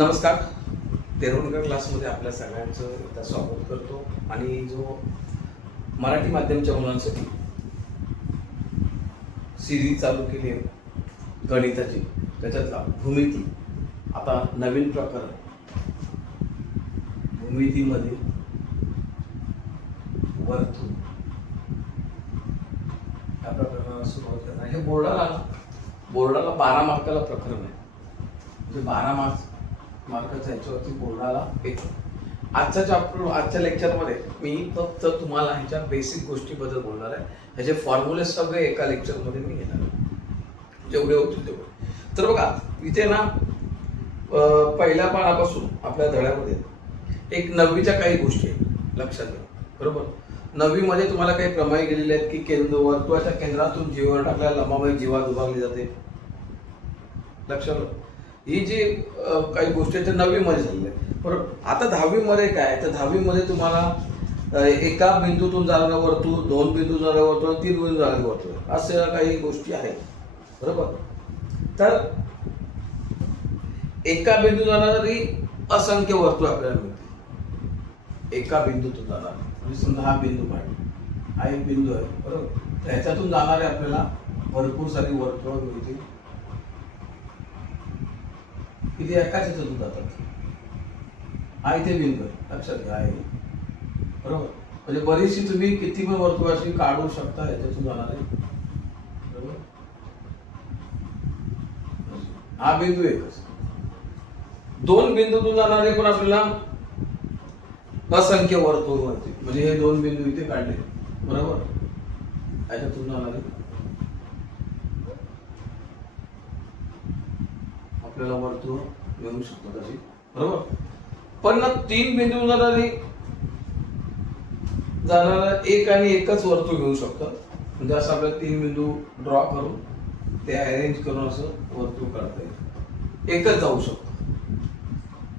नमस्कार. तेरवणकर क्लासमध्ये आपल्या सगळ्यांचं एकदा स्वागत करतो. आणि जो मराठी माध्यमच्या मुलांसाठी सिरीज चालू केली आहे गणिताची, त्याच्यातला भूमिती, आता नवीन प्रकार भूमितीमध्ये वर्तुळ या प्रकरणाला सुरुवात करणार. हे बोर्डाला 12 मार्काला प्रकरण आहे, म्हणजे 12 मार्काचा याच्यावरती बोर्डाला येतो. आजच्या लेक्चरमध्ये मी फक्त तुम्हाला ह्याच्या बेसिक गोष्टीबद्दल बोलणार आहे. ह्याचे फॉर्म्युले सगळे एका लेक्चरमध्ये मी घेणार आहे, जेवढे होतील तेवढे. तर बघा इथे ना पहिल्या पानापासून आपल्या धड्यामध्ये एक 9वीच्या काही गोष्टी आहेत, लक्षात घ्या. बरोबर, 9वी मध्ये तुम्हाला काही प्रमेय गेलेले आहेत की वर्तुळाच्या केंद्रातून जीवावर टाकल्याला लंबामध्ये जीवा दुभागली जाते. लक्षात, ही जी काही गोष्टी आहेत 9वी मध्ये झालेल्या आहेत. बरोबर, आता 10वी मध्ये काय, तर 10वी मध्ये तुम्हाला एका बिंदूतून जाणारं वर्तुळ, 2 बिंदू जाणारं वर्तुळ, 3 बिंदू जाणारं वर्तुळ, अशा काही गोष्टी आहेत. बरोबर, तर एका बिंदू जाणारी असंख्य वर्तुळ आपल्याला मिळते. एका बिंदूतून जाणार, म्हणजे समजा हा बिंदू पाहिजे, हा एक बिंदू आहे. बरोबर, त्याच्यातून जाणारे आपल्याला भरपूर सारी वर्तुळ मिळतील. किती एकाच याच्यातून जातात. हा इथे बिंदू आहे, लक्षात घ्या आहे. बरोबर, म्हणजे बरीचशी तुम्ही किती पण वर्तुळाशी काढू शकता याच्यातून जाणार आहे. बरोबर, हा बिंदू एकच. 2 बिंदूतून जाणारे पण आपल्याला असंख्य वर्तुळ मिळतील, म्हणजे हे 2 बिंदू इथे काढले. बरोबर, याच्यातून जाणारे आपल्याला वर्तुळ मिळू शकतात अशी. बरोबर, पण ना 3 बिंदू जाणारा एक आणि एकच वर्तुळ मिळू शकतं. म्हणजे असं आपल्याला 3 बिंदू ड्रॉ करून ते अरेंज करून असं वर्तुळ काढता येईल. एकच जाऊ शकतं,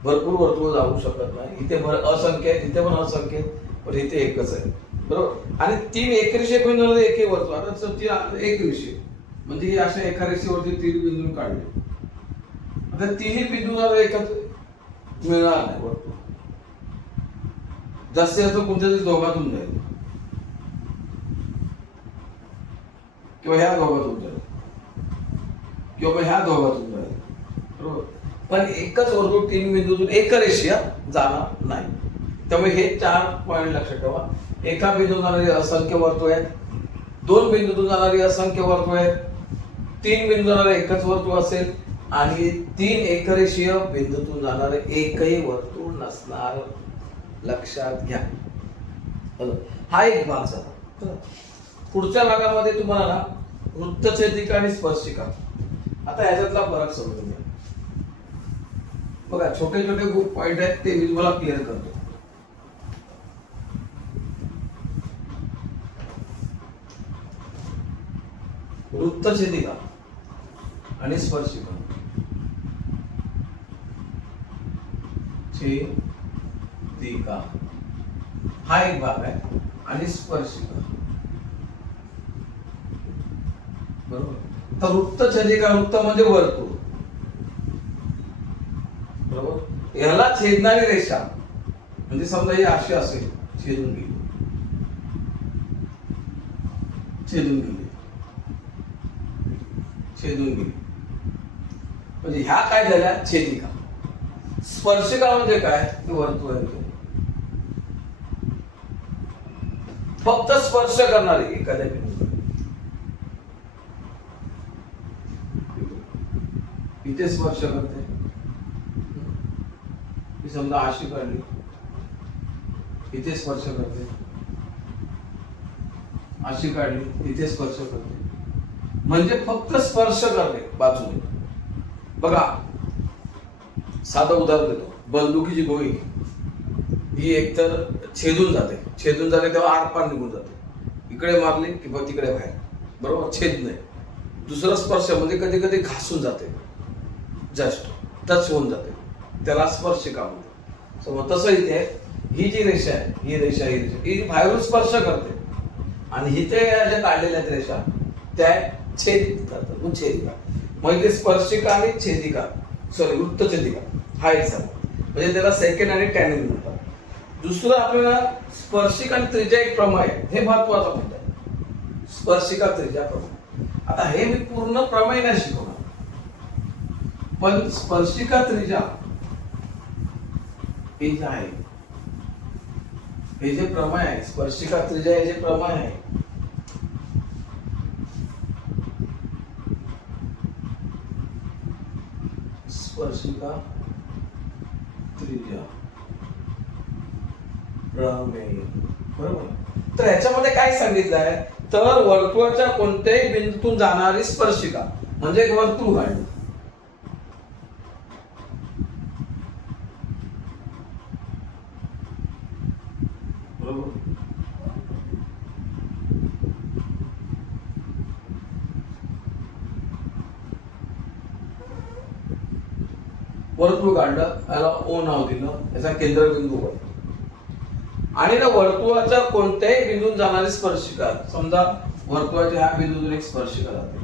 भरपूर वर्तुळ जाऊ शकत नाही. इथे असंख्य आहेत, इथे पण असंख्य आहेत, पण इथे एकच आहे. बरोबर, आणि 3 एकरेषीय बिंदू एकही वर्तुळ. आता एक रेषीय म्हणजे अशा एका रेषेवरती 3 बिंदू काढले, आता 3ही बिंदू एकच मिळणार नाही वर्तुळ. जास्तीत जास्त कोणत्या तरी दोघातून जाईल, किंवा ह्या दोघातून जाईल, किंवा ह्या दोघातून जाईल. बरोबर, पण एकच वर्तुळ 3 बिंदूतून एक रेषीय जाणार नाही. त्यामुळे हे 4 पॉइंट लक्षात ठेवा. एका बिंदूतून जाणारी असंख्य वर्तुळ आहेत, 2 बिंदूतून जाणारी असंख्य वर्तुळ आहेत, 3 बिंदू जाणारे एकच वर्तुळ असेल, आणि 3 एकरेषीय बिंदूतून जाणारे एकही वर्तुळ नसणार. लक्षात घ्या. हा एक भाग झाला. पुढच्या भागामध्ये तुम्हाला वृत्तछेदिका आणि स्पर्शिका, आता याच्यातला फरक समजून घ्या. बघा, छोटे छोटे खूप पॉइंट आहेत, ते मी तुम्हाला क्लिअर करतो. वृत्तछेदिका आणि स्पर्शिका, छेदिका हा एक भाग आहे, आणि स्पर्शिका. बरोबर, तर वृत्तछेदिका, वृत्त म्हणजे वर्तुळ. बरोबर, याला छेदणारी रेषा, म्हणजे समजा ही अशी असेल, छेदून गेली, म्हणजे ह्या काय झाल्या, छेदिका. स्पर्शिका म्हणजे काय, वर्तुळ आहे, फक्त स्पर्श करणारी एखाद्या बिंदू. इथे स्पर्श करते, समजा अशी काढली, इथे स्पर्श करते, अशी काढली, इथे स्पर्श करते, म्हणजे फक्त स्पर्श करते बाजूने. बघा, साधं उदाहरण देतो. बंदुकीची गोळी ही एकतर छेदून जाते तेव्हा आरपार निघून जाते. इकडे मारली की बघ तिकडे बाहेर. बरोबर, छेद नाही. दुसरा स्पर्श म्हणजे कधी कधी घासून जाते, जस्ट टच होऊन जाते, त्याला स्पर्शिका म्हणते. समज तसं इथे ही जी रेषा आहे, ही रेषा ही बाहेरून स्पर्श करते, आणि इथे ज्या काढलेल्या आहेत रेषा त्या छेदित करतात, छेदिका. म्हणजे स्पर्शिका आणि छेदिका, वृत्तछेदिका हा एक झाला, म्हणजे त्याला सेकंड आणि टॅनिन म्हणतात. दुसरं आपल्याला स्पर्शिका आणि त्रिज्या एक प्रमेय आहे, हे महत्वाचा मुद्दा आहे. स्पर्शिका त्रिज्या प्रमेय. आता हे मी पूर्ण प्रमेय नाही शिकवणार, पण स्पर्शिका त्रिज्या हे जे आहे, हे जे प्रमेय आहे, स्पर्शिका त्रिज्या हे जे प्रमेय आहे, स्पर्शिका त्रिज्या प्रमेय, बरोबर. तर ह्याच्यामध्ये काय सांगितलं आहे, तर वर्तुळाच्या कोणत्याही बिंदूतून जाणारी स्पर्शिका म्हणजे एक वर्तुळ काढलं, बरोबर. वर्तुळ काढलं, याला ओ नाव दिलं, याचा केंद्रबिंदू होय. आणि त्या वर्तुळाच्या कोणत्याही बिंदून जाणारी स्पर्शिका, समजा वर्तुळाच्या ह्या बिंदूतून एक स्पर्शिका जाते,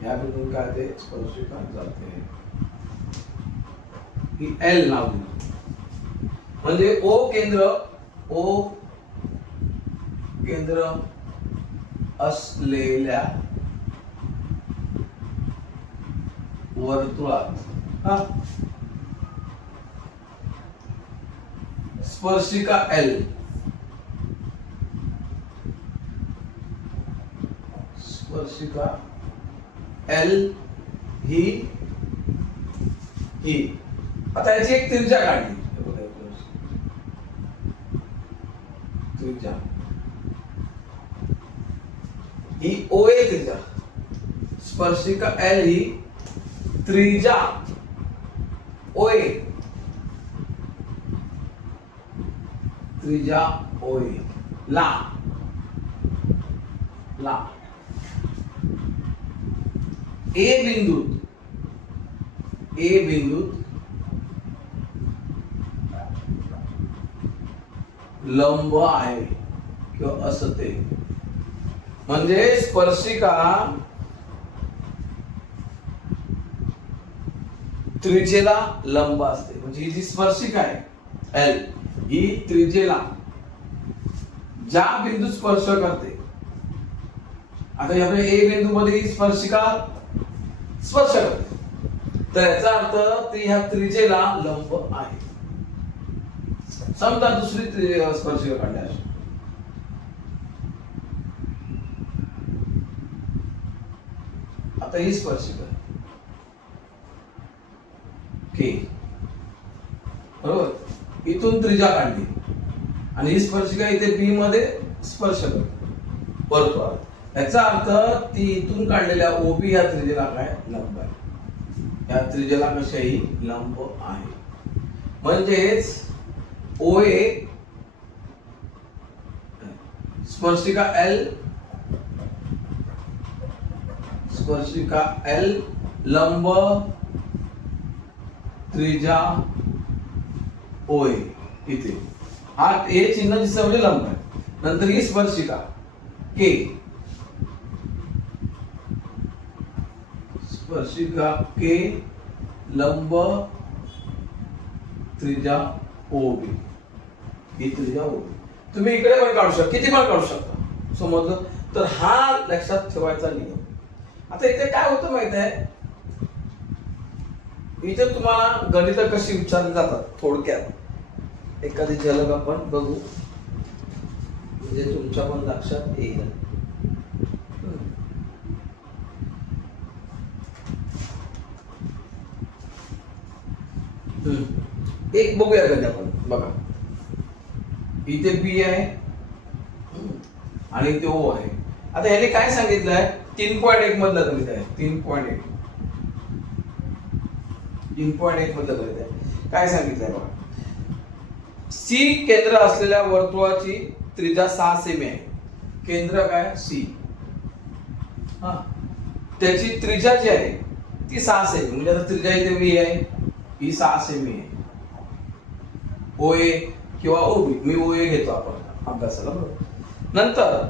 ह्या बिंदूतून काय ते स्पर्शिका जाते, ही एल नाव दिलं. म्हणजे ओ केंद्र असलेल्या वर्तुळात स्पर्शिका एल, स्पर्शिका एल ही आता याची एक त्रिज्या काढली, त्रिज्या ही ओ ए त्रिज्या, स्पर्शिका एल ही त्रिज्या ओ ए, त्रिज्या ओ ए ला ए बिंदूत लंब आहे किंवा असते, म्हणजे स्पर्शिका त्रिज्येला लंब असते. म्हणजे ही जी स्पर्शिका आहे एल ही त्रिज्येला ज्या बिंदू स्पर्श करते, आता या ए बिंदू मध्ये ही स्पर्शिका स्पर्श करते, तर याचा अर्थ ती ह्या त्रिज्येला लंब आहे. समजा दुसरी स्पर्शिका काढल्या, आता ही स्पर्शिका के, बरोबर, इथून त्रिज्या काढली आणि ही स्पर्शिका इथे बी मध्ये स्पर्श करते वर्तुळात, याचा अर्थ ती इथून काढलेल्या ओबी या त्रिज्येला काय लंब आहे, या त्रिज्येला कशाही लंब आहे. म्हणजेच ओ ए स्पर्शिका एल लंब त्रिज्या ओ ए, इथे हा ए चिन्ह दिसतं म्हणजे लंब आहे. नंतर ही स्पर्शिका के, स्पर्शिका के लंब त्रिज्या ओ बी, ही त्रिज्या ओ बी. तुम्ही इकडे पण काढू शकता, किती पण काढू शकता, समजलं. तर हा लक्षात ठेवायचा नियम. आता इथे काय होतं माहित आहे, इथे तुम्हाला गणित कशी विचारली जातात थोडक्यात एखादी झलक आपण बघू, म्हणजे तुमच्या पण लक्षात येईल. एक बघूया गणित आपण, बघा इथे बी आहे आणि इथे ओ आहे. आता ह्याने काय सांगितलंय, 3.1 मधलं गणित आहे, 3.1 मधलं गणित आहे. काय सांगितलंय बघा, सी केंद्र असलेल्या वर्तुळाची त्रिज्या 6 सेमी आहे. केंद्र काय सी, त्याची त्रिज्या जी आहे ती 6 सेमी, म्हणजे आता त्रिज्या इथे बी आहे, ही 6 सेमी आहे. ओ ए किंवा ओ बी, मी ओ ए घेतो आपण अभ्यासाला, बरोबर. नंतर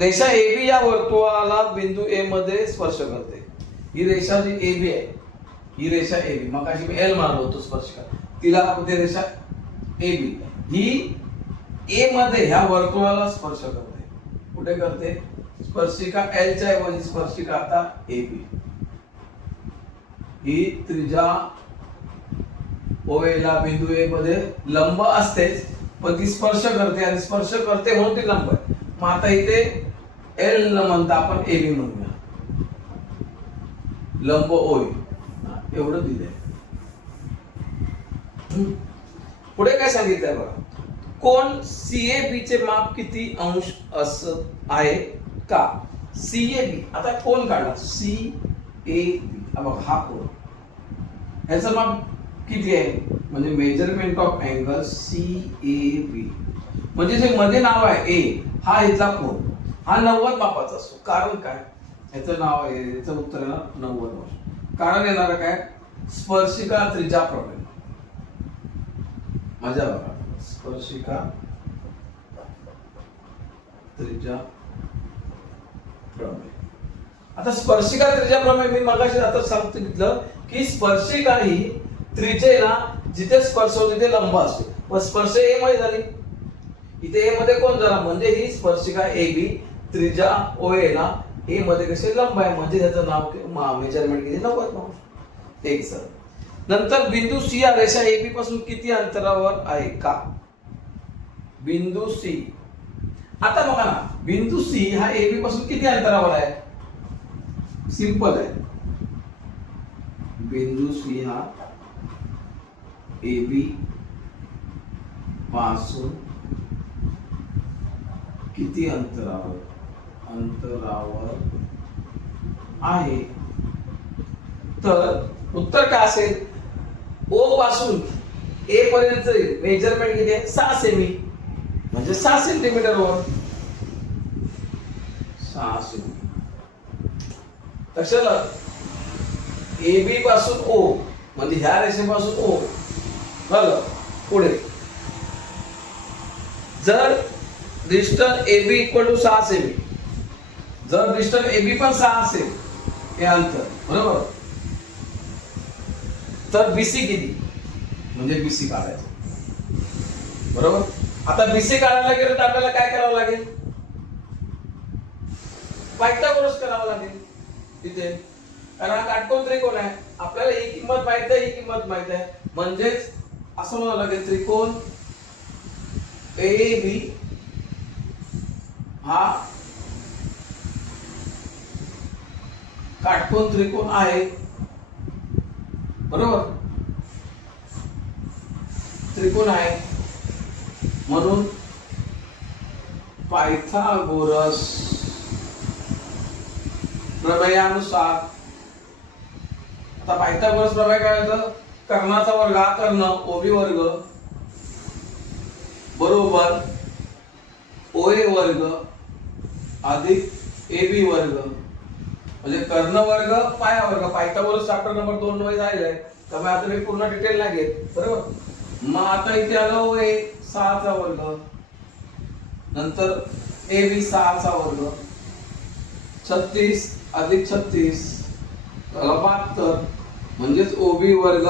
रेषा ए बी या वर्तुळाला बिंदू ए मध्ये स्पर्श करते. ही रेषा जी ए बी आहे, ही रेषा ए बी, मग अशी मी एल मारलो होतो स्पर्शिका, तिला होते रेषा ए बी, ही ए मध्ये ह्या वर्तुळाला स्पर्श करते. कुठे करते? स्पर्शिका एल च्या ऐवजी स्पर्शिका आता ए बी, ही त्रिज्या OA ला बिंदू ए मध्ये लंब असतेच, पण ती स्पर्श करते, आणि स्पर्श करते म्हणून ती लंब आहे. मग आता इथे एल न म्हणता आपण ए बी म्हणूया, लंब OA एवढं दिलंय. पुढे काय सांगितलंय बघा, कोण CAB चे माप किती अंश असं आहे का? CAB आता कोण काढला? CAB, बघा हा कोण, ह्याचं माप किती आहे? म्हणजे मेजरमेंट ऑफ अँगल CAB, म्हणजे जे मध्ये नाव आहे ए, हा इथला कोण, हा 90 मापाचा असतो. कारण काय? याचं नाव आहे, याचं उत्तर आहे 90 अंश. कारण येणार काय? स्पर्शिका त्रिज्या प्रमेय. मजा बघा, स्पर्शिका त्रिज्या प्रमेय. आता स्पर्शिका त्रिज्या प्रमेय मी मगाशी आता सांगितलं की स्पर्शिका ही त्रिज्येला जिथे स्पर्श होतो तिथे लंब असतो. पण स्पर्श ए मध्ये झाली, इथे ए मध्ये कोण झाला? म्हणजे ही स्पर्शिका ए बी त्रिज्या OA ला ए मध्ये कसे लंब आहे, म्हणजे त्याचं नाव मेजरमेंट किती? 90 अंश. एक सर. नंतर बिंदू सी हा रेषा ए बी पासून किती अंतरावर आहे का? बिंदू सी, आता बघा ना, बिंदू सी हा ए बी पासून किती अंतरावर आहे? सिंपल आहे, बिंदू सी हा ए बी पासून किती अंतरावर आहे? तर उत्तर काय असेल? ओ पासून ए पर्यंत मेजरमेंट किती आहे? 6 सेमी, म्हणजे 6 सेंटीमीटर वर 6 सेमी. लक्षात, ए बी पासून ओ, म्हणजे ह्या रेषेपासून ओ झालं. पुढे जर distance A B equal to 6 सेमी, जर डिस्टन्स ए बी पण 6 असेल हे अंतर, बरोबर, तर बीसी किती? म्हणजे बीसी काढायचं, बरोबर. आता बीसी काढायला गेलं तर आपल्याला काय करावं लागेल? पायथागोरस करावं लागेल तिथे, कारण हा काटकोन त्रिकोण आहे. आपल्याला ही किंमत माहित आहे, ही किंमत माहित आहे, म्हणजेच असं म्हणावं लागेल त्रिकोण ए बी हा काटकोन त्रिकोण आहे, बरोबर, त्रिकोण आहे. म्हणून पायथागोरस प्रमेयानुसार, आता पायथागोरस प्रमेय काय होतं? कर्णाचा वर्ग हा कर्ण ओबी वर्ग बरोबर OA वर्ग अधिक AB वर्ग, म्हणजे कर्ण वर्ग पाया वर्ग. पायथागोरस चॅप्टर नंबर 2 मध्ये झालेला आहे, त्यामुळे आता मी पूर्ण डिटेल नाही घेत, बरोबर. मग आता इथे आलो OA 6 चा वर्ग, नंतर AB 6 चा वर्ग, 36 अधिक 36 72, म्हणजेच OB वर्ग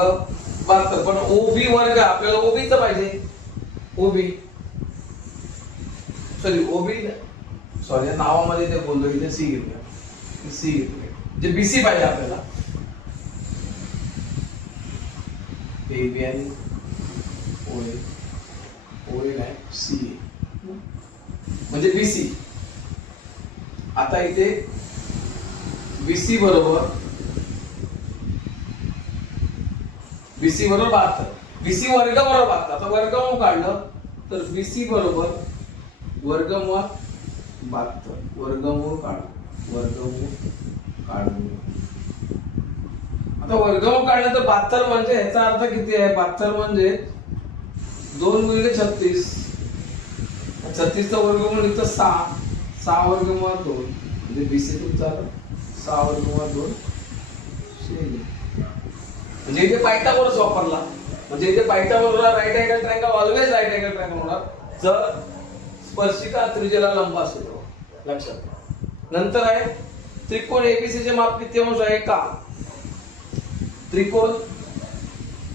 72. पण OB वर्ग आपल्याला OB च पाहिजे, OB सॉरी नावामध्ये ते बोललो, इथे सी घेतलं, सी घेतलं, जे BC पाहिजे आपल्याला. AB आणि OA नाही, C म्हणजे BC. आता इथे BC बरोबर 72, BC वर्ग बरोबर 72. आता वर्गमूळ काढलं तर BC बरोबर वर्गमूळ 72, वर्गमूळ काढलं. आता वर्गमूळ काढलं तर 72 म्हणजे याचा अर्थ किती आहे? 72 म्हणजे 2 गुणिले 36, 36 चा वर्गमूळ निघतं 6, 6 वर्गमूळ 2, म्हणजे BC तुमचा 6 वर्गमूळ 2 म्हणजे इथे पायथागोरस वापरला, म्हणजे इथे Pythagoras right angle triangle always right angle triangle होणार जर स्पर्शिका त्रिज्येला लंब असेल, लक्षात. नंतर आहे त्रिकोण एबीसी चे माप किती अंश आहे का? त्रिकोण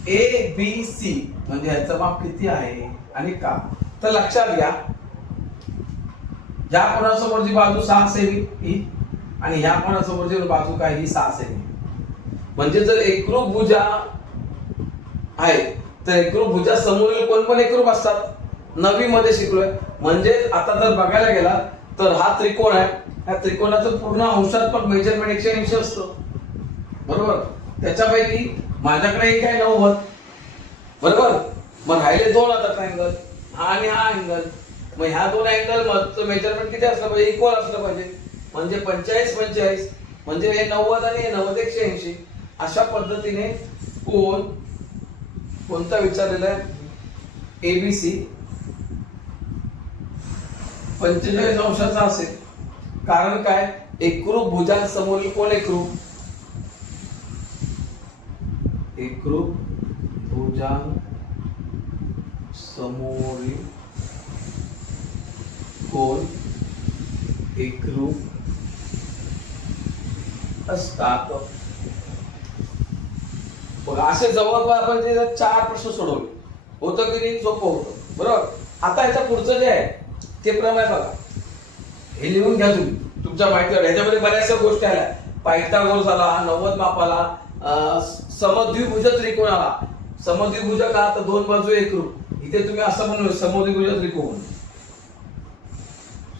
एबीसी म्हणजे ह्याचं माप किती आहे आणि का? तर लक्षात घ्या, या कोणासमोरची बाजू 6 सेमी ही आणि ह्या कोणासमोरची बाजू काय ही 6 सेमी. म्हणजे जर एकरूप भुजा आहे तर एकरूप भुजा समोरील कोण पण एकरूप असतात. 9वी मध्ये शिकलोय. म्हणजे आता जर बघायला गेला तर हा त्रिकोण आहे, या त्रिकोणाचं पूर्ण अंशात पण मेजरमेंट 180 असतं, बरोबर. त्याच्यापैकी माझ्याकडे एक आहे 90, बरोबर. मग राहिले दोन आता ट्रायंगल, हा आणि हा अँगल. मग ह्या दोन अँगल मधलं मेजरमेंट किती असलं पाहिजे? इक्वल असलं पाहिजे. म्हणजे 45 म्हणजे हे 90 आणि हे 90 180. अशा पद्धतीने कोण कोणता विचारलेला आहे? एबीसी 45 अंशाचा असेल. कारण काय? एकरूप भुजांसमोरील कोण एकरूप? एकरूप भुजांसमोरील कोण एकरूप असतात. बघा असे जवळपास आपण जे 4 प्रश्न सोडवले होतं की नाही, सोपं होतं, बरोबर. आता याच्या पुढचं जे आहे ते प्रमेय बघा, हे लिहून घ्या तुम्ही तुमच्या माहितीवर. ह्याच्यामध्ये बऱ्याचशा गोष्टी आल्या. पायथागोरस आला, 90 मापाला, समद्विभुज त्रिकोणाला. समद्विभुज का? तर दोन बाजू एकरूप. इथे तुम्ही असं म्हणू समद्विभुज त्रिकोण,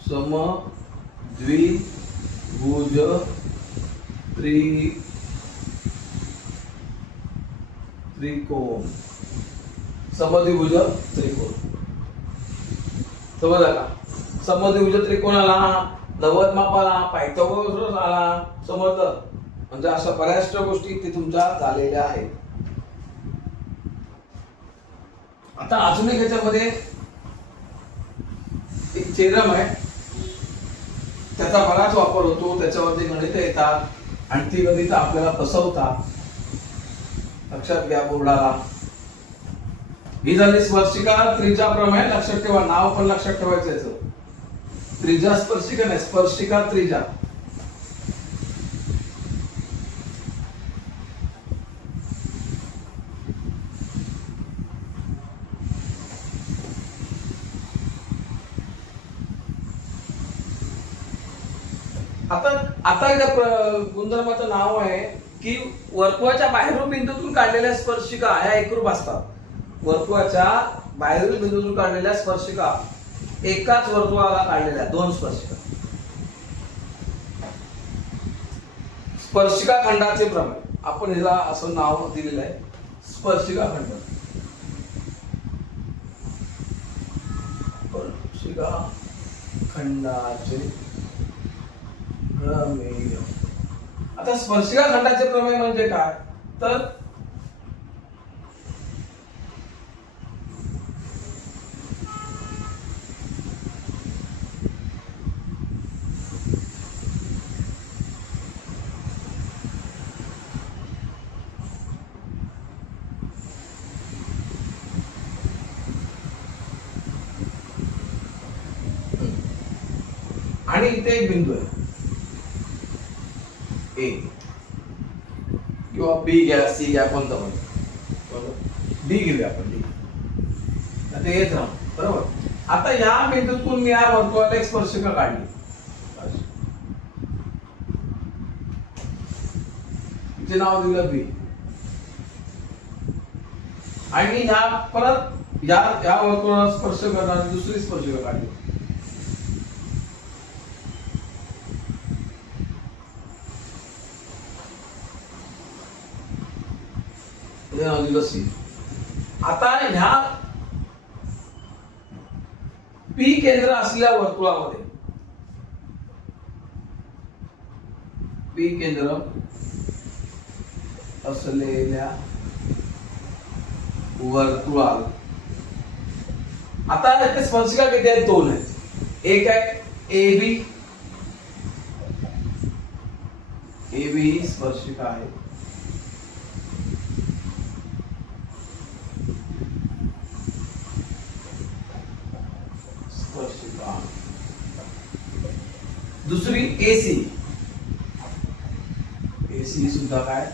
समद्विभुज त्रिकोण, समद्विभुज त्रिकोण. समजला का? समद्विभुज त्रिकोणाला, 90 मापाला, पायथागोरस आला, समजलं. म्हणजे अशा बऱ्याचशा गोष्टी इथे तुमच्या झालेल्या आहेत. आता अजून एक याच्यामध्ये एक थेरम आहे, त्याचा बराच वापर होतो, त्याच्यावरती गणित येतात आणि ती गणित आपल्याला फसवतात. लक्षात घ्या बोर्डाला. ही झाली स्पर्शिका त्रिज्या प्रमेय. लक्षात ठेवा, नाव पण लक्षात ठेवायचं याचं. त्रिज्या स्पर्शिका नाही, स्पर्शिका त्रिज्या. आता या गुणधर्माचं नाव आहे की वर्तुळाच्या बाहेरून बिंदूतून काढलेल्या स्पर्शिका ह्या एकरूप असतात. वर्तुळाच्या बाहेरील बिंदूतून काढलेल्या स्पर्शिका एकाच वर्तुळाला काढलेल्या 2 स्पर्शिका. स्पर्शिका खंडाचे प्रमेय आपण ह्याला असं नाव दिलेलं आहे, स्पर्शिका खंड. स्पर्शिका खंडाचे प्रमेय. आता स्पर्शिका खंडाचे प्रमेय म्हणजे काय? तर आणि इथे एक बिंदू आहे ए किंवा बी घ्या, सी घ्या, कोणता पण. डी घेऊया आपण, डी. आता येत राहू, बरोबर. आता या बिंदूतून मी या वर्तुळाला एक स्पर्शिका काढली, तिचे नाव दिलं बी. आणि ह्या परत या वर्तुळाला स्पर्श करणारी दुसरी स्पर्शिका काढली. आता ह्या पी केंद्र असलेल्या वर्तुळामध्ये, पी केंद्र असलेल्या वर्तुळात आता इथे स्पर्शिका किती आहेत? 2 आहेत. एक आहे ए बी, ए बी ही स्पर्शिका आहे. दुसरी एसी, सुद्धा काय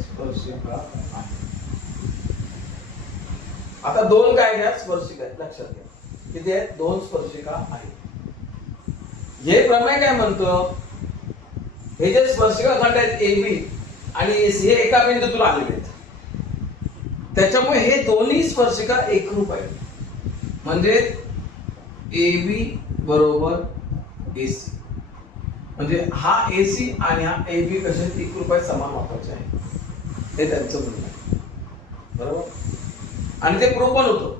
स्पर्शिका आहे. आता दोन काय घ्या स्पर्शिका आहेत, लक्षात घ्या किती आहेत, दोन स्पर्शिका आहेत. हे प्रमेय काय म्हणतो, हे जे स्पर्शिका खंड आहेत AB आणि AC हे एका बिंदूतून आलेले आहेत, त्याच्यामुळे हे दोन्ही स्पर्शिका एकरूप आहेत. म्हणजे AB बरोबर AC, म्हणजे हा AC आणि हा AB कसे एकरूप आहेत, समान मापाचे आहे, हे त्यांचं म्हणणं आहे. बरोबर, आणि ते प्रूव्ह पण होतं.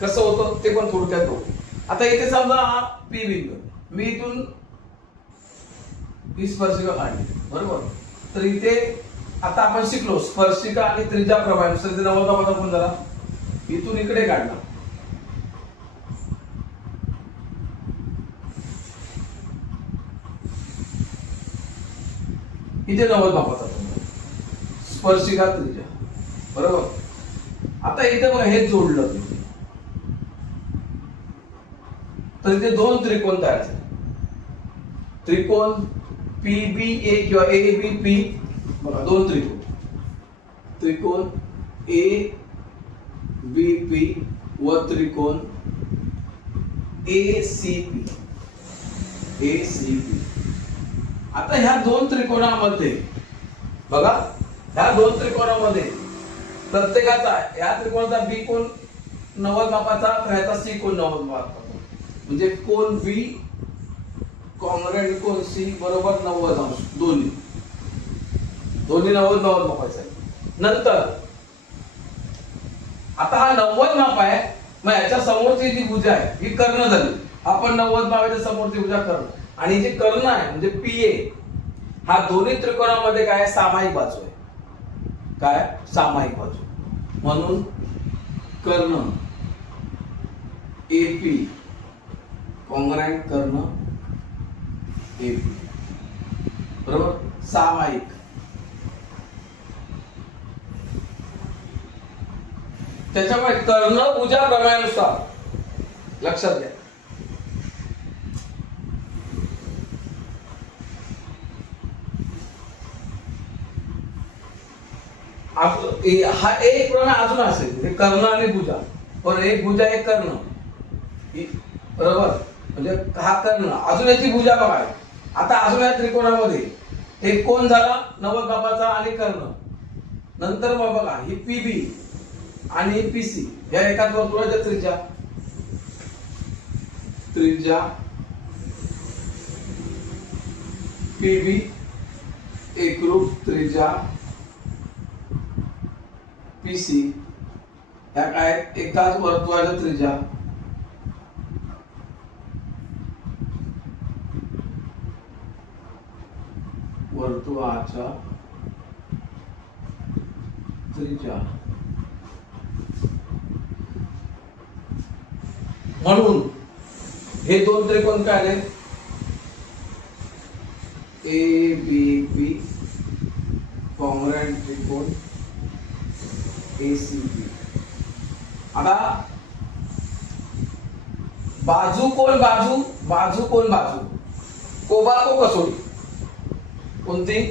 कसं होतं ते पण थोडक्यात होतं. आता इथे समजा हा P बिंदू, मी इथून ही स्पर्शिका काढली, बरोबर. तर इथे आता आपण शिकलो स्पर्शिका आणि त्रिज्या प्रमाणानुसार इथे 90 अंश आपण जरा इथून इकडे काढला. इथे 90 मापाचा स्पर्शिका त्रिज्या, बरोबर. आता इथे बघा हे जोडलं तर इथे दोन त्रिकोण तयार झाले. त्रिकोण PBA किंवा ABP, बघा दोन त्रिकोण, त्रिकोण ABP व त्रिकोण ACP. आता ह्या दोन त्रिकोणामध्ये बघा, ह्या दोन त्रिकोणामध्ये प्रत्येकाचा ह्या त्रिकोणाचा B कोण 90 मापाचा, तर ह्याचा C कोण 90 मापाचा, म्हणजे कोण B कॉंग्रुएंट कोण C बरोबर 90 अंश, दोन्ही 90 मापाचा आहे. नंतर आता हा 90 माप आहे, मग याच्या समोरची जी भुजा आहे ही कर्ण झाली. आपण 90 मापाच्या समोरची भुजा कर्ण, आणि जी कर्ण आहे म्हणजे PA, हा दोन्ही त्रिकोणामध्ये काय सामायिक बाजू आहे, काय सामायिक बाजू, म्हणून कर्ण AP कॉंग्रुएंट कर्ण AP, बरोबर, सामायिक. त्याच्यामुळे कर्ण भुजा प्रमाणानुसार लक्षात घ्या. हा एक प्रमाण अजून असेल, कर्ण आणि भुजा, पण एक भुजा एक कर्ण, बरोबर, म्हणजे हा कर्ण अजून याची भुजा बघा. आता अजून या त्रिकोणामध्ये एक कोण झाला 90 मापाचा आणि कर्ण. नंतर मग बघा ही PB आणि PC या एकाच वर्तुळाच्या त्रिज्या PB एकरूप त्रिज्या PC या काय एकाच वर्तुळाच्या त्रिज्या त्रिज्या. म्हणून हे दोन त्रिकोण काय आले, ABP कॉंग्रुएंट त्रिकोण ACP. आता बाजू कोण बाजू, बाजू कोण बाजू, कोबाको कसोटी, कोणती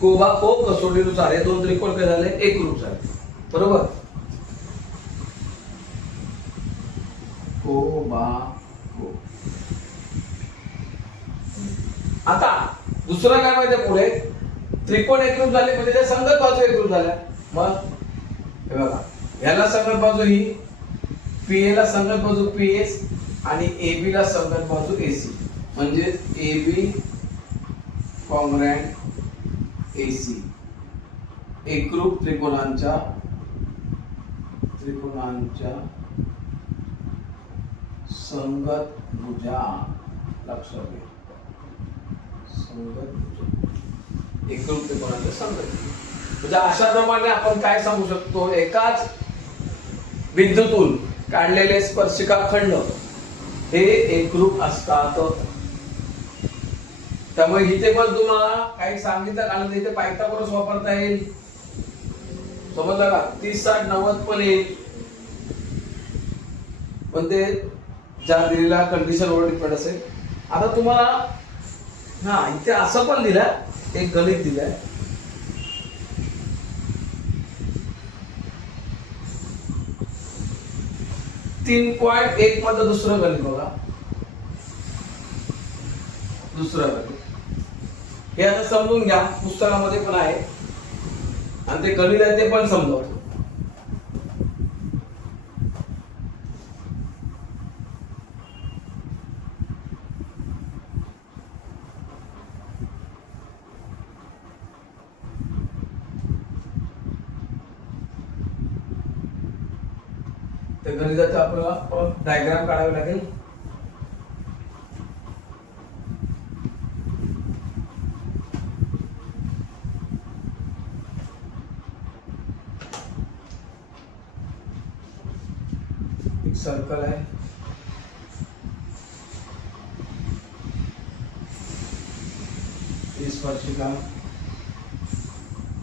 कोबाको कसोटीनुसार हे दोन त्रिकोण काय झाले एकरूप झाले, बरोबर. कोबाको. आता दुसरं काय माहिती पुढे, त्रिकोण एकरूप झाले म्हणजे त्या संगत बाजू एकरूप झाल्या. मग हे बघा, ह्याला संगत बाजू ही PA ला संगत बाजू PS आणि AB ला संगत बाजू AC, म्हणजे AB कॉंग्रुएंट AC एकरूप त्रिकोणांच्या संगत भुजा. लक्षात घ्या, संगत भुजा एकरूप त्रिकोणांच्या संगत. म्हणजे अशा प्रमाणे आपण काय सांगू शकतो, एकाच बिंदूतून काढलेले स्पर्शिका खंड हे एकरूप असतात. त्यामुळे इथे पण तुम्हाला काही सांगितलं कारण इथे पायथागोरस वापरता येईल, समजलं का. 30 60 90 पण येईल, पण ते ज्या दिलेल्या कंडिशन वर डिपेंड असेल. आता तुम्हाला हा इथे असं पण दिलंय, एक गणित दिलंय. 3.1 मधलं दुसरं गणित बघा. दुसरं गणित हे आता समजून घ्या, पुस्तकामध्ये पण आहे आणि ते गणित आहे ते पण समजवतो. त्या गणिताचा आपल्याला डायग्राम काढावे लागेल. एक सर्कल आहे, ही स्पर्शिका,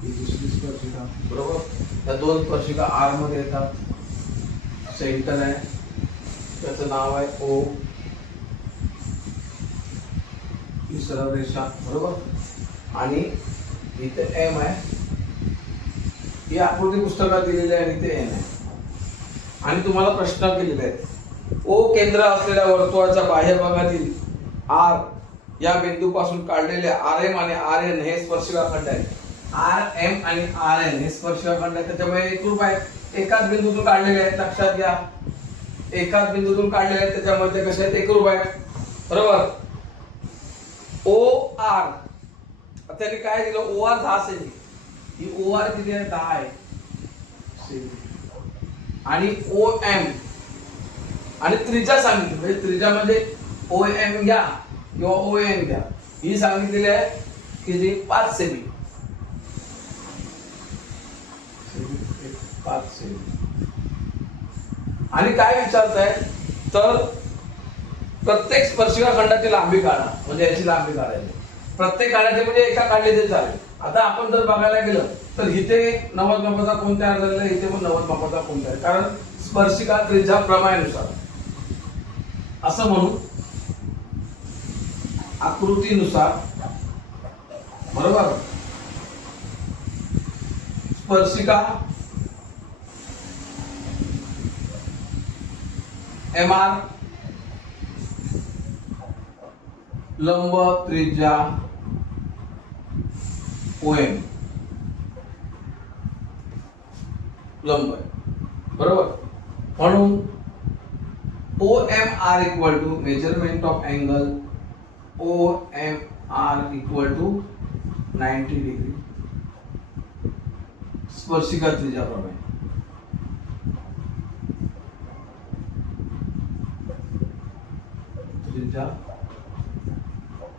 ही दुसरी स्पर्शिका, बरोबर. या दोन स्पर्शिका आर मध्ये येतात. सेंटर आहे, त्याचं नाव आहे ओ, ही सरळ रेषा, बरोबर. आणि इथे एम आहे, ही आकृती पुस्तकात दिलेली आहे आणि इथे एन आहे. आणि तुम्हाला प्रश्न केलेले आहेत. ओ केंद्र असलेल्या वर्तुळाच्या बाह्य भागातील आर या बिंदूपासून काढलेले आर एम आणि आर एन हे स्पर्शिकाखंड आहेत. आर एम आणि आर एन हे स्पर्शिकाखंड आहेत, त्याच्यामुळे एकरूप आहेत. एकाच बिंदूतून काढलेले आहेत, लक्षात घ्या. एकाच बिंदूतून काढलेले आहेत, त्याच्यामध्ये कसे आहेत, एकरूप आहेत, बरोबर. ओ आर त्यांनी काय दिलं, ओ आर 10 सेमी, ही ओ आर किती आहे, 10 आहे सेमी. आणि ओ एम आणि त्रिज्या सांगितली, म्हणजे त्रिज्यामध्ये ओ एम घ्या किंवा ओ एन घ्या, ही सांगितलेली आहे किती, 5 सेमी. 5 सेमी. आणि काय विचारताय तर प्रत्येक स्पर्शिका खंडाची लांबी काढा, म्हणजे याची लांबी काढायची. प्रत्येक काढायची म्हणजे एका काढली तर चालेल. आता आपण जर बघायला गेलं तर इथे 90 मापाचा कोण तयार झालेला आहे, इथे पण 90 मापाचा कोण तयार, कारण स्पर्शिका त्रिज्या प्रमाणानुसार. असं म्हणून आकृतीनुसार, बरोबर, स्पर्शिका एम आर, लंब त्रिज्या ओ एम, लंब आहे, बरोबर. म्हणून O M R equal to measurement of angle O M R equal to 90 degree स्पर्शिका त्रिज्याप्रमाणे. त्रिज्या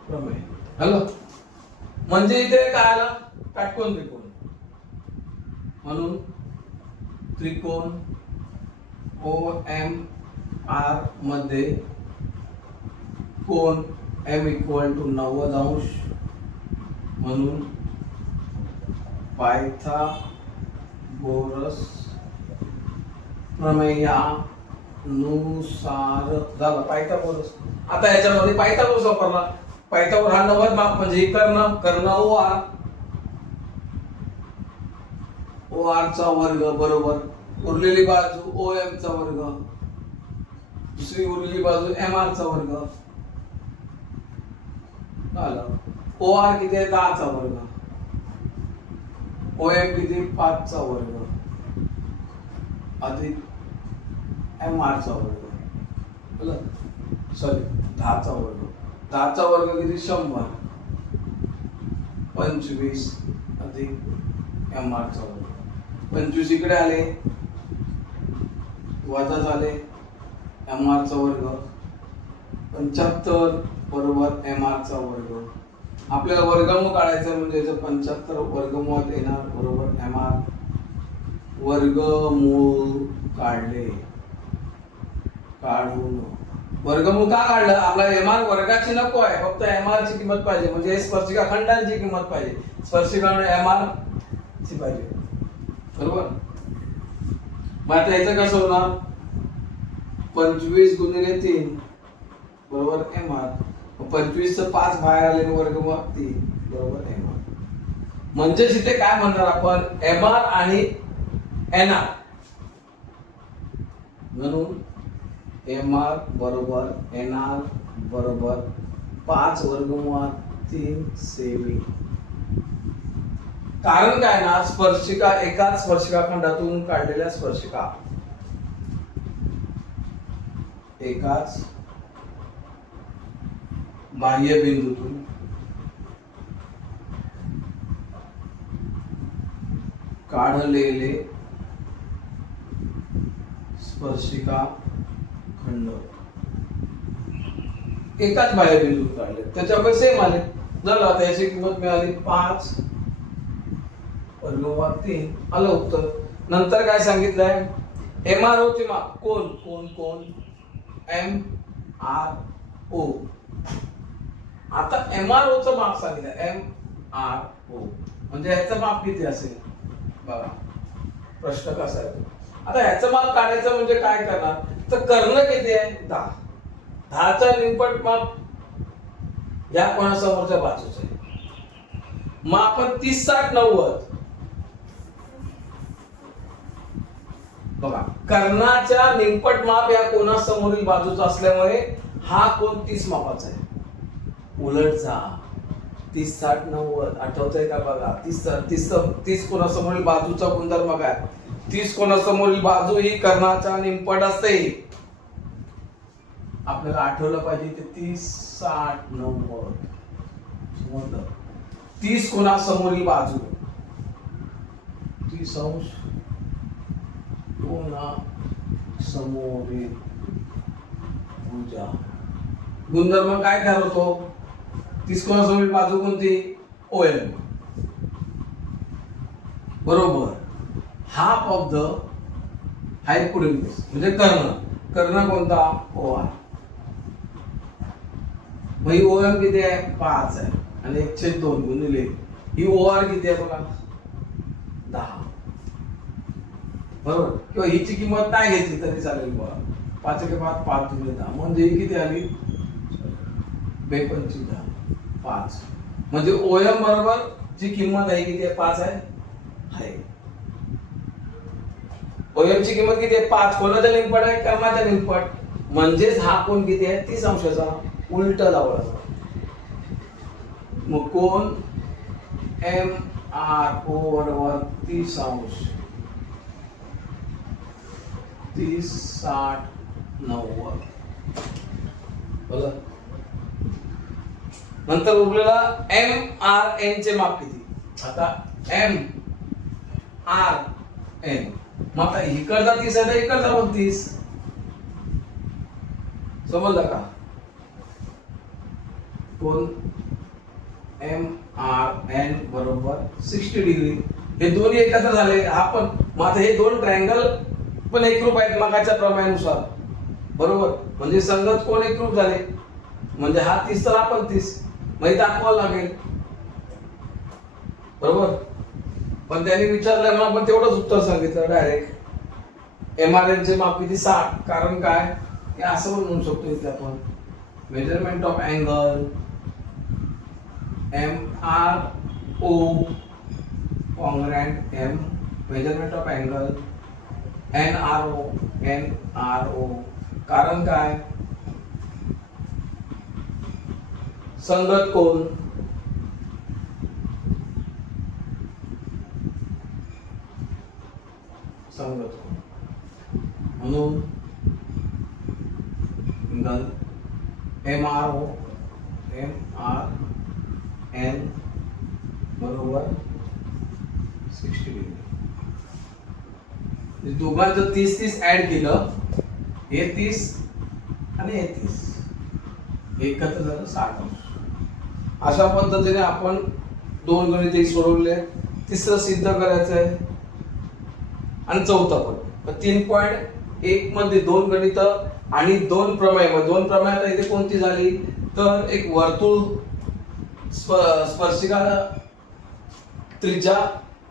प्रमेय, हॅलो. म्हणजे इथे काय आलं, काटकोन त्रिकोण. म्हणून त्रिकोण ओ एम आर मध्ये कोन एम इक्वल टू 90 अंश, म्हणून पायथागोरस प्रमेयानुसार झालं पायथागोरस. आता याच्यामध्ये पायथागोरस वापरला. पायथागोरस हा 90 माप, म्हणजे कर्ण ओ आर, ओ आर चा वर्ग बरोबर उरलेली बाजू ओ एम चा वर्ग, दुसरी उरलेली बाजू एम आर चा वर्ग. ओ आर किती आहे, 10 चा वर्ग, ओ एम किती, 5 चा वर्ग, अधिक एम आर चा वर्ग, सॉरी 10 चा वर्ग. 10 चा वर्ग किती, 100, 25 अधिक एम आर चा वर्ग. 25 इकडे आले, वजा झाले एम आर चा वर्ग, 75 बरोबर एम आर चा वर्ग. आपल्याला वर्गमूळ काढायचं, म्हणजे 75 वर्गमूळात येणार बरोबर एम आर. वर्गमूळ काढले, काढून वर्गमूळ का काढलं, आपला एम आर वर्गाची नको आहे, फक्त एम आर ची किंमत पाहिजे, म्हणजे स्पर्शिका खंडांची किंमत पाहिजे. स्पर्शिका एम आर ची पाहिजे, बरोबर. मग आता याचं कसं होणार, 25 गुणिले 3 बरोबर एम आर. 25चं 5 बाहेर आले वर्गमुळात 3 बरोबर एम आर. म्हणजे इथे काय म्हणणार आपण, एम आर आणि एन आर. म्हणून एम आर बरोबर एन आर बरोबर 5 वर्गमुळात 3 सेमी. कारण काय ना, स्पर्शिका एकाच स्पर्शिका खंडातून काढलेल्या स्पर्शिका एकाच बाह्य बिंदूतून काढलेले स्पर्शिका खंड एकाच बाह्य बिंदूतून काढले, त्याच्यामुळे सेम आले. झालं. आता याची किंमत मिळाली 5 वर्गमुळात 3 आलं उत्तर. नंतर काय सांगितलंय, एम आर ओ चे माप कोण कोण कोण एम आर ओ. आता एम आर ओ चं माप सांगितलं, एम आर ओ म्हणजे याचं माप किती असेल बघा. प्रश्न कसा आहे, आता याचं माप काढायचं म्हणजे काय करणार, तर कर्ण किती आहे 10. 10चा निमपट माप या कोणासमोरच्या बाजूचं आहे. मग आपण 30 60 90 बघा, कर्णाच्या निमपट माप या कोणासमोरील बाजूचा असल्यामुळे हा कोण 30 मापाचा आहे. उलट जा 30 60 90 आठवतंय का बघा. 30 कोणासमोरील बाजूचा गुणधर्म काय, 30 कोणासमोरील बाजू ही कर्णाच्या निमपट असते. आपल्याला आठवलं पाहिजे ते 30 60 90 समजलं. 30 कोणासमोरील बाजू 30 अंश कोणासमोरील भुजा. गुणधर्म काय ठरवतो, 30 कोणासमोरील बाजू कोणती, OM बरोबर. हाफ ऑफ द हायपोटेन्यूस म्हणजे कर्ण. कर्ण कोणता, OR. मग ही OM किती आहे 5 आहे आणि 1/2 गुणिले ही OR किती आहे बघा 10 बरोबर. किंवा हिची किंमत नाही घेतली तरी चालेल बघा. 5 × 5 5 × 10 म्हणजे ही किती आली 2×5 = 5. म्हणजे OM बरोबर जी किंमत आहे किती आहे 5 आहे. OM ची किंमत किती आहे 5. कोणाचा निमपट आहे, कर्णाचा निमपट. म्हणजेच हा कोण किती आहे 30 अंशाचा. उलट लावला मग कोण MRO बरोबर 30 अंश 30 60 90 बघा. नंतर उरलेला MRN चे माप किती. आता MRN मग आता इकडचा 30 आहे तर इकडचा पण 30 समजलं का. कोण MRN बरोबर 60 डिग्री. हे दोन्ही एकत्र झाले. हा पण मग आता हे दोन ट्रायंगल पण एकरूप आहेत मागाच्या प्रमाणानुसार बरोबर. म्हणजे संगत कोण एकरूप झाले, म्हणजे हा 30 तर हा पण 30 म्हणजे दाखवावं लागेल बरोबर. पण त्यांनी विचारलं म्हणून आपण तेवढंच उत्तर सांगितलं डायरेक्ट. MRN चे माप किती 60. कारण काय, हे असं पण म्हणू शकतो इथे आपण measurement of angle MRO कॉन्ग्रॅन्ट M measurement of angle NRO. कारण काय, संगत कोण संगत कोण म्हणून अँगल MRN बरोबर 60 डिग्री. दोघांचं 30 ऍड केलं, हे 30 आणि हे 30 एकत्र झालं 60 अंश. अशा पद्धतीने आपण 2 गणिते सोडवले. तिसरं सिद्ध करायचं आहे आणि चौथं पण 3.1 मध्ये 2 गणित आणि 2 प्रमेय. 2 प्रमेय इथे कोणती झाली तर एक वर्तुळ स्पर्शिका त्रिज्या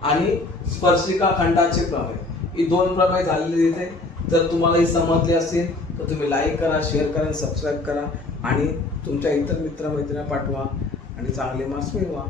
आणि स्पर्शिका खंडाचे प्रमेय. ही 2 प्रमाणे झालेली इथे. जर तुम्हाला ही समजली असेल तर तुम्ही लाईक करा, शेअर करा, सबस्क्राईब करा आणि तुमच्या इतर मित्र मैत्रिणींना पाठवा आणि चांगले मार्क्स मिळवा.